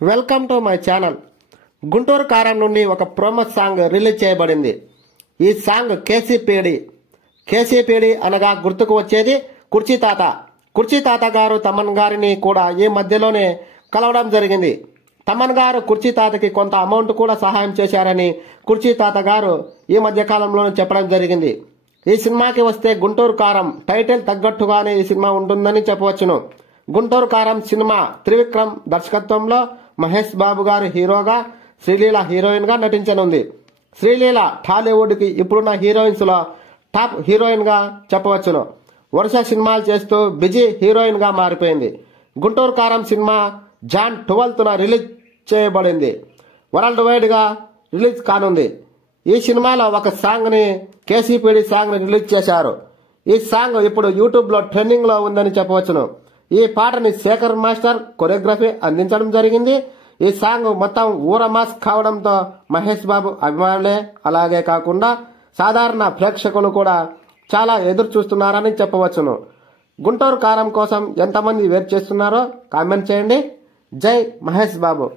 Welcome to my channel. Guntur కారం నుండి ఒక ప్రోమో సాంగ్ రిలీజ్ చేయబడింది. ఈ సాంగ్ కేసీపీడి అనగా గుర్తుకు వచ్చేది కుర్చీ తాత. కుర్చీ తాత గారు తమన్ గారిని కూడా ఈ మధ్యలోనే కలవడం జరిగింది. తమన్ గారు కుర్చీ తాతకి కొంత అమౌంట్ కూడా సహాయం చేశారని కుర్చీ తాత గారు ఈ మధ్య కాలంలోనే చెప్పడం జరిగింది. ఈ సినిమాకి వస్తే గుంటూరు కారం టైటిల్ తగ్గట్టుగానే ఈ సినిమా ఉంటుందని చెప్పవచ్చును. గుంటూరు కారం సినిమా త్రివిక్రమ్ దర్శకత్వంలో మహేష్ బాబు గారు హీరోగా, శ్రీలీల హీరోయిన్ గా నటించనుంది. శ్రీలీల టాలీవుడ్ కి ఇప్పుడున్న హీరోయిన్స్ లో టాప్ హీరోయిన్ గా చెప్పవచ్చును. వరుస సినిమాలు చేస్తూ బిజీ హీరోయిన్ గా మారిపోయింది. గుంటూరు కారం సినిమా జాన్ 12న రిలీజ్ చేయబడింది. వరల్డ్ వైడ్ గా రిలీజ్ కానుంది. ఈ సినిమాలో ఒక సాంగ్ ని కేసీపీడి సాంగ్ ని రిలీజ్ చేశారు. ఈ సాంగ్ ఇప్పుడు యూట్యూబ్ లో ట్రెండింగ్ లో ఉందని చెప్పవచ్చును. ఈ పాటని శేఖర్ మాస్టర్ కొరియోగ్రఫీ అందించడం జరిగింది. ఈ సాంగ్ మొత్తం ఊరమాస్ కావడంతో మహేష్ బాబు అభిమానులే అలాగే కాకుండా సాధారణ ప్రేక్షకులు కూడా చాలా ఎదురు చూస్తున్నారని చెప్పవచ్చును. గుంటూరు కారం కోసం ఎంతమంది వెయిట్ చేస్తున్నారో కామెంట్ చేయండి. జై మహేష్ బాబు.